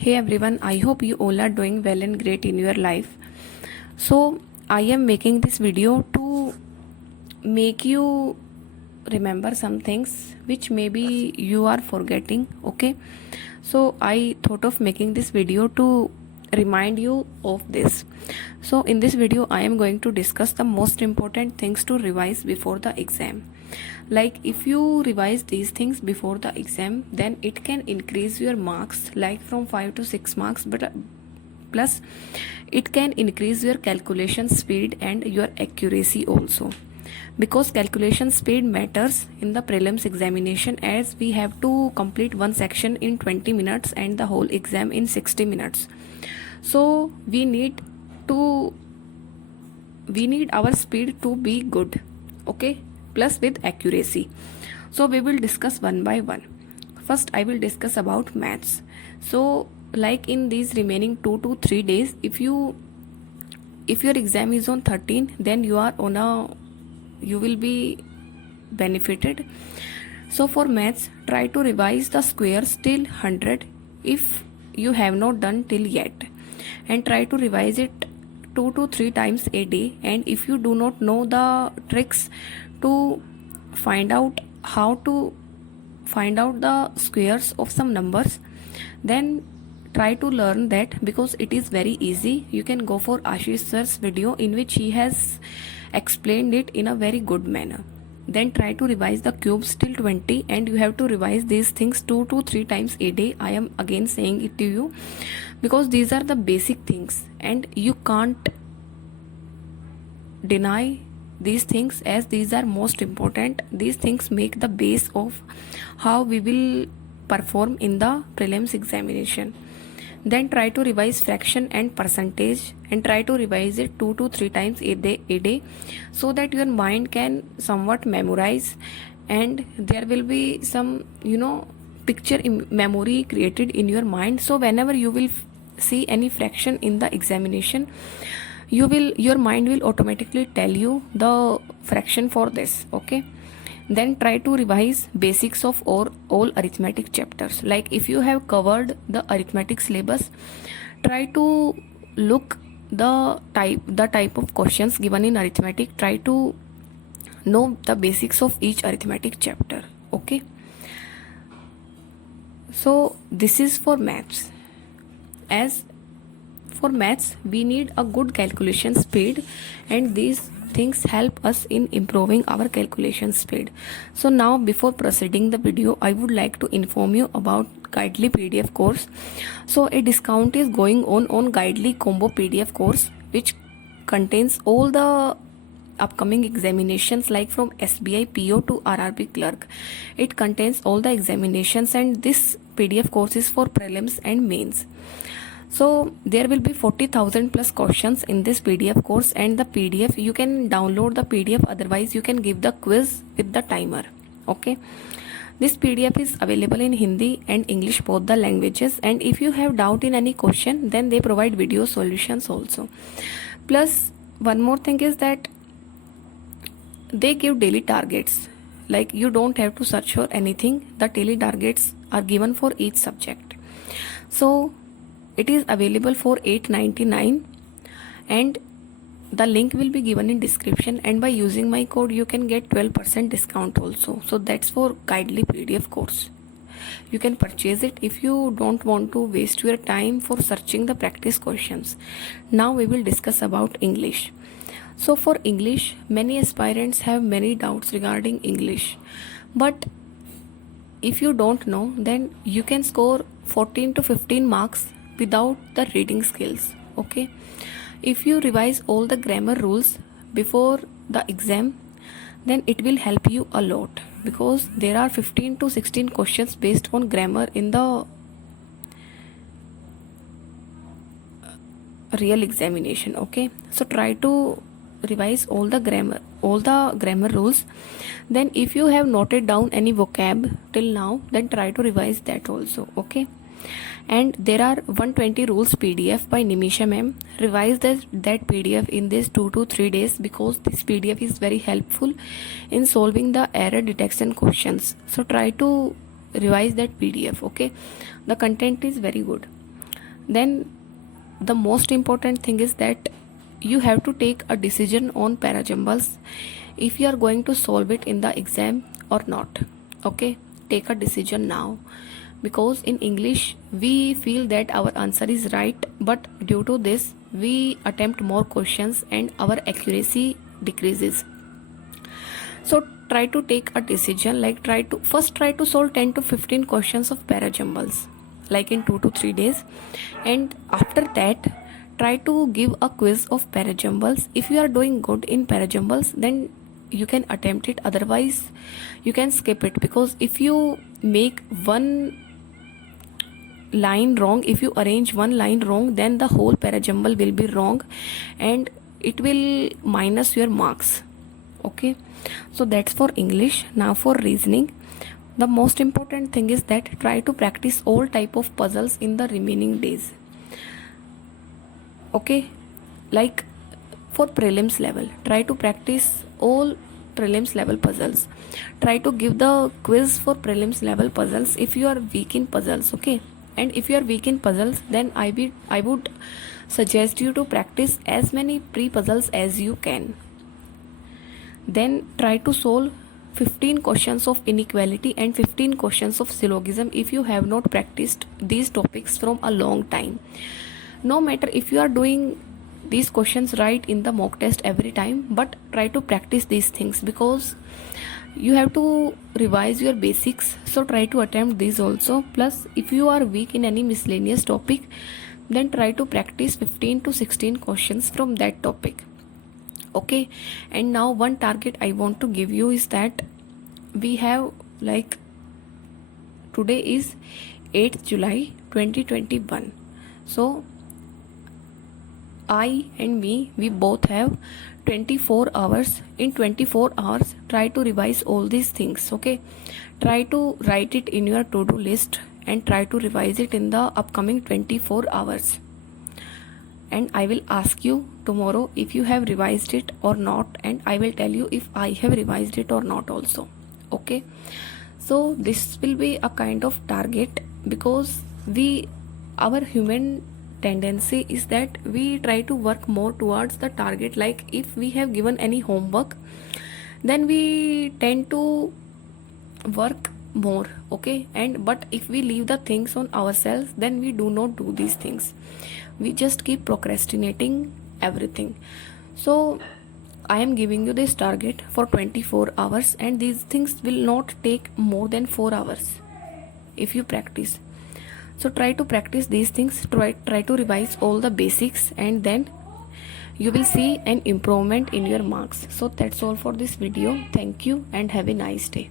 Hey everyone, I hope you all are doing well and great in your life. So, I am making this video to make you remember some things which maybe you are forgetting. Okay, so I thought of making this video to remind you of this. So, in this video, I am going to discuss the most important things to revise before the exam. Like, if you revise these things before the exam, then it can increase your marks like from 5 to 6 marks, but plus it can increase your calculation speed and your accuracy also, because calculation speed matters in the prelims examination, as we have to complete one section in 20 minutes and the whole exam in 60 minutes. So to we need our speed to be good, okay, plus with accuracy. So we will discuss one by one. First I will discuss about maths. So like in these remaining 2 to 3 days, if your exam is on 13, then you will be benefited. So for maths, try to revise the squares till 100 if you have not done till yet, and try to revise it 2 to 3 times a day. And if you do not know the tricks to find out how to find out the squares of some numbers, then try to learn that, because it is very easy. You can go for Ashish sir's video in which he has explained it in a very good manner. Then try to revise the cubes till 20, and you have to revise these things 2 to 3 times a day. I am again saying it to you because these are the basic things and you can't deny these things, as these are most important. These things make the base of how we will perform in the prelims examination. Then try to revise fraction and percentage, and try to revise it 2 to 3 times a day, so that your mind can somewhat memorize, and there will be some picture in memory created in your mind. So whenever you will see any fraction in the examination, your mind will automatically tell you the fraction for this. Okay, then try to revise basics of all arithmetic chapters. Like if you have covered the arithmetic syllabus, try to look the type of questions given in arithmetic. Try to know the basics of each arithmetic chapter. Okay, so this is for maths. As for maths, we need a good calculation speed, and these things help us in improving our calculation speed. So now, before proceeding the video, I would like to inform you about Guidely PDF course. So a discount is going on Guidely Combo PDF course, which contains all the upcoming examinations, like from SBI PO to RRB clerk. It contains all the examinations, and this PDF course is for prelims and mains. So there will be 40,000 plus questions in this PDF course, and the PDF you can download the PDF, otherwise you can give the quiz with the timer. Okay, this PDF is available in Hindi and English, both the languages, and if you have doubt in any question, then they provide video solutions also. Plus one more thing is that they give daily targets. Like you don't have to search for anything, the daily targets are given for each subject. So it is available for $8.99, and the link will be given in description, and by using my code you can get 12% discount also. So that's for Guidely PDF course. You can purchase it if you don't want to waste your time for searching the practice questions. Now we will discuss about English. So for English, many aspirants have many doubts regarding English, but if you don't know, then you can score 14 to 15 marks without the reading skills. Okay, if you revise all the grammar rules before the exam, then it will help you a lot, because there are 15 to 16 questions based on grammar in the real examination. Okay, so try to revise all the grammar rules. Then if you have noted down any vocab till now, then try to revise that also. Okay, and there are 120 rules PDF by Nimisha ma'am. Revise that PDF in this 2 to 3 days, because this PDF is very helpful in solving the error detection questions. So try to revise that PDF. Okay, the content is very good. Then the most important thing is that you have to take a decision on parajumbles, if you are going to solve it in the exam or not. Okay, take a decision now, because in English we feel that our answer is right, but due to this we attempt more questions and our accuracy decreases. So try to take a decision, like try to solve 10 to 15 questions of parajumbles, like in 2 to 3 days, and after that try to give a quiz of parajumbles. If you are doing good in parajumbles, then you can attempt it, otherwise you can skip it, because if you make one line wrong, if you arrange one line wrong, then the whole parajumble will be wrong and it will minus your marks. Okay, so that's for English. Now for reasoning, the most important thing is that try to practice all type of puzzles in the remaining days. Okay, like for prelims level, try to practice all prelims level puzzles. Try to give the quiz for prelims level puzzles if you are weak in puzzles. Okay, and if you are weak in puzzles, then I would suggest you to practice as many pre-puzzles as you can. Then try to solve 15 questions of inequality and 15 questions of syllogism if you have not practiced these topics from a long time. No matter if you are doing these questions right in the mock test every time, but try to practice these things, because you have to revise your basics. So try to attempt these also. Plus, if you are weak in any miscellaneous topic, then try to practice 15 to 16 questions from that topic. Okay, and now one target I want to give you is that we have, like, today is 8th July 2021. So I and me, we both have 24 hours. In 24 hours, try to revise all these things. Okay, try to write it in your to-do list and try to revise it in the upcoming 24 hours. And I will ask you tomorrow if you have revised it or not, and I will tell you if I have revised it or not also. Okay, so this will be a kind of target, because our human tendency is that we try to work more towards the target. Like if we have given any homework, then we tend to work more. Okay, and but if we leave the things on ourselves, then we do not do these things, we just keep procrastinating everything. So I am giving you this target for 24 hours, and these things will not take more than 4 hours if you practice. So try to practice these things, try to revise all the basics, and then you will see an improvement in your marks. So that's all for this video. Thank you and have a nice day.